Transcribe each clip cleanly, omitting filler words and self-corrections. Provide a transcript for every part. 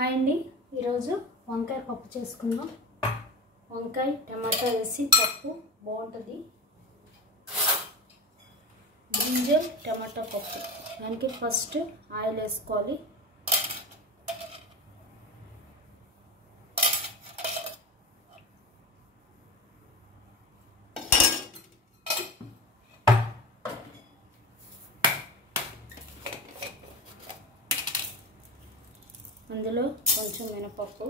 Hi అండి, ఈరోజు వంకాయ పప్పు చేసుకుందాం. వంకాయ టమాటా వేసి పప్పు బాగుంటుంది. బ్రింజల్ టమాటా పప్పు. దానికి ఫస్ట్ ఆయిల్ వేసుకోవాలి. అందులో కొంచెం మినపప్పు,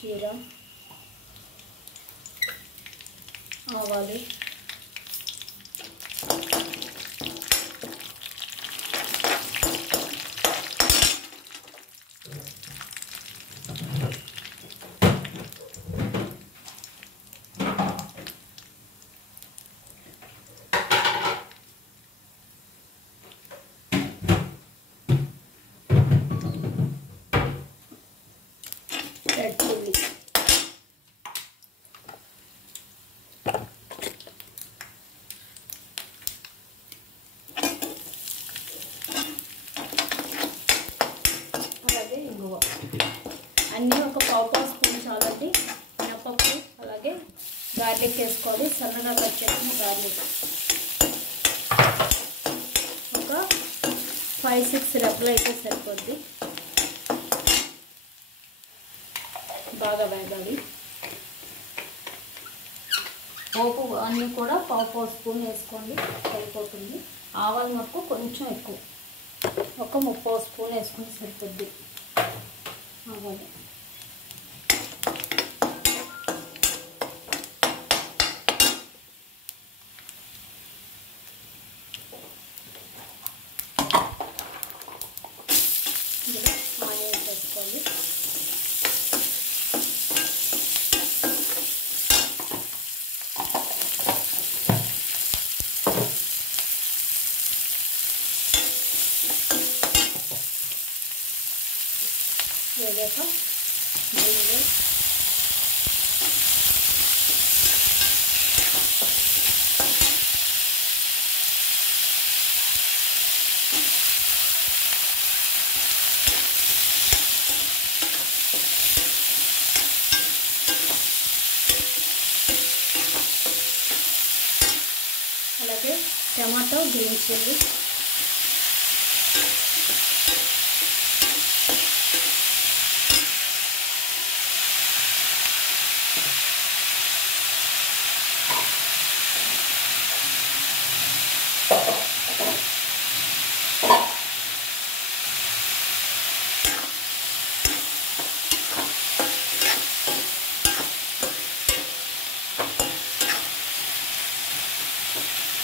జీరా, ఆవాలు, రెడ్ చిల్లీ, అలాగే ఇంగువ. అన్నీ ఒక పావు స్పూన్ చాలండి. మినపప్పు, అలాగే గార్లిక్ వేసుకోవాలి. సన్నగా కట్ చేసిన గార్లిక్ ఒక 5-6 రెబ్బలు అయితే సరిపోద్ది. బాగా వేగాలి. పోపు అన్నీ కూడా పావు స్పూన్ వేసుకోండి, సరిపోతుంది. ఆవాల మరకు కొంచెం ఎక్కువ, ఒక 30 స్పూన్ వేసుకుంటే సరిపోద్ది. ఆవాలు ఇందులో ఆనియన్స్ వేసుకోవాలి. వేగాక బ్రింజల్, అలాగే టమాటో, గ్రీన్ చిల్లీ,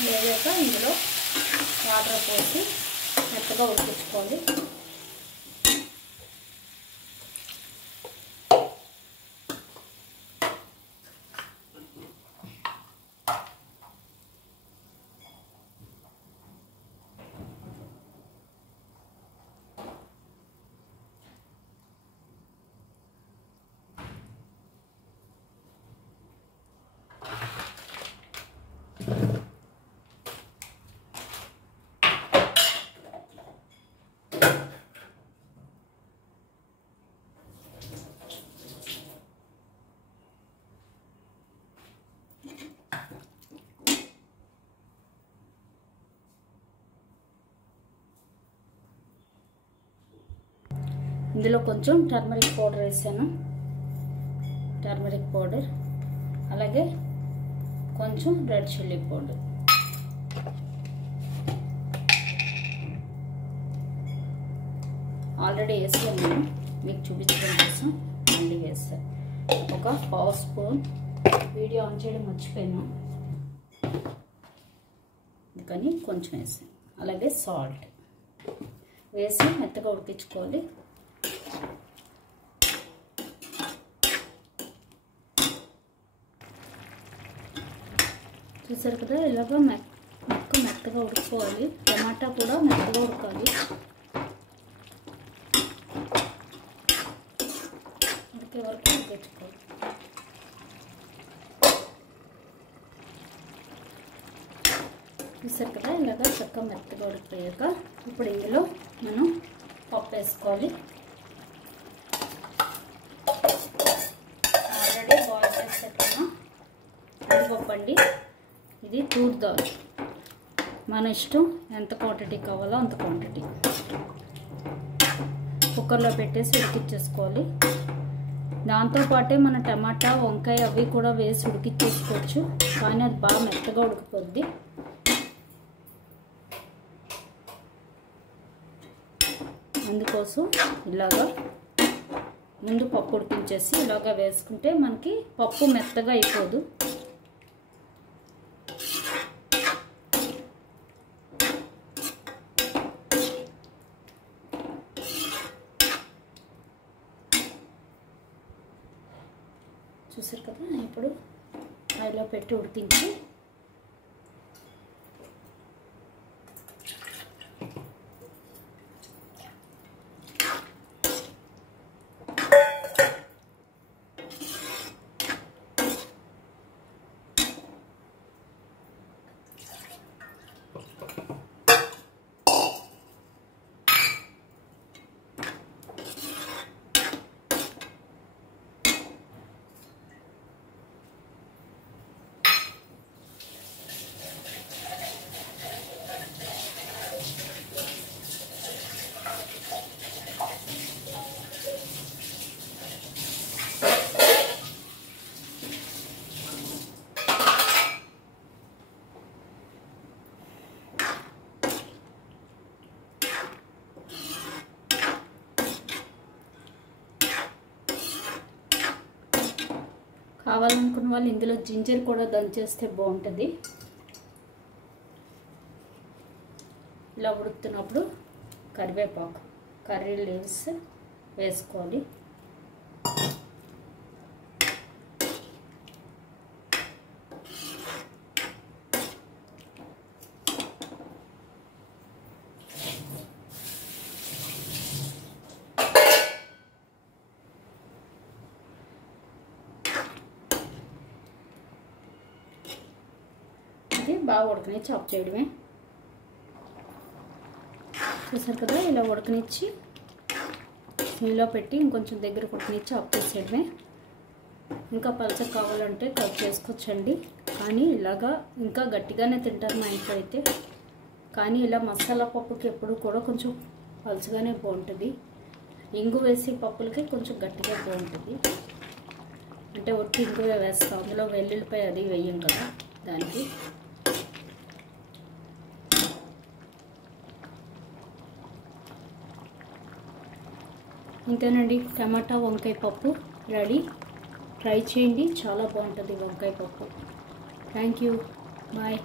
వేగాక ఇందులో వాటర్ పోసి మెత్తగా ఉడికించుకోవాలి. ఇందులో కొంచెం టర్మరిక్ పౌడర్ వేసాను, టర్మరిక్ పౌడర్, అలాగే కొంచెం రెడ్ చిల్లీ పౌడర్. ఆల్రెడీ వేసాను నేను, మీకు చూపించడం కోసం మళ్ళీ వేస్తాను. ఒక పావు స్పూన్, వీడియో ఆన్ చేయడం మర్చిపోయాను, అందుకని కొంచెం వేసాను. అలాగే సాల్ట్ వేసి మెత్తగా ఉడికించుకోవాలి. చూసారు కదా, ఇలాగా ముక్క మెత్తగా ఉడుకోవాలి, టమాటా కూడా మెత్తగా ఉడకాలి. ఉడికే వరకు ఉడికించుకోవాలి. చూసారు కదా, ఇలాగా చక్కగా మెత్తగా ఉడికిపోయాక ఇప్పుడు ఇందులో మనం పప్పు వేసుకోవాలి. ఆల్రెడీ బాయిల్ చేసి పెట్టుకున్న కందిపప్పు అండి. ఇది తూర్ దాల్, మన ఇష్టం ఎంత క్వాంటిటీ కావాలో అంత క్వాంటిటీ. కుక్కర్లో పెట్టేసి ఉడికిచ్చేసుకోవాలి. దాంతోపాటే మన టమాటా, వంకాయ అవి కూడా వేసి ఉడికిచ్చేసుకోవచ్చు, కానీ అది బాగా మెత్తగా ఉడికిపోద్ది. అందుకోసం ఇలాగా ముందు పప్పు ఉడికించేసి ఇలాగా వేసుకుంటే మనకి పప్పు మెత్తగా అయిపోదు. చూసారు కదా, ఇప్పుడు ఆయిల్లో పెట్టి ఉడికించి కావాలనుకున్న వాళ్ళు ఇందులో జింజర్ కూడా దంచేస్తే బాగుంటుంది. ఇలా ఉడుకుతున్నప్పుడు కరివేపాకు, కర్రీ లీవ్స్ వేసుకోవాలి. బాగా ఉడకనిచ్చి ఆఫ్ చేయడమే. చూసారు కదా, ఇలా ఉడకనిచ్చి సిమ్లో పెట్టి ఇంకొంచెం దగ్గర ఉడకనిచ్చి ఆఫ్ చేసేయడమే. ఇంకా పలచగా కావాలంటే కట్ చేసుకోవచ్చండి, కానీ ఇలాగా ఇంకా గట్టిగానే తింటారు మా ఇంట్లో అయితే. కానీ ఇలా మసాలా పప్పుకి ఎప్పుడు కూడా కొంచెం పలచగానే బాగుంటుంది. ఇంగు వేసి పప్పులకి కొంచెం గట్టిగా బాగుంటుంది. అంటే ఒట్టి ఇంగువే వేస్తాం, అందులో వెల్లుల్లిపాయ అది వేయం కదా దానికి. ఇంతేనండి, టమాటా వంకాయ పప్పు రెడీ. ట్రై చేయండి, చాలా బాగుంటుంది వంకాయ పప్పు. Thank you, bye.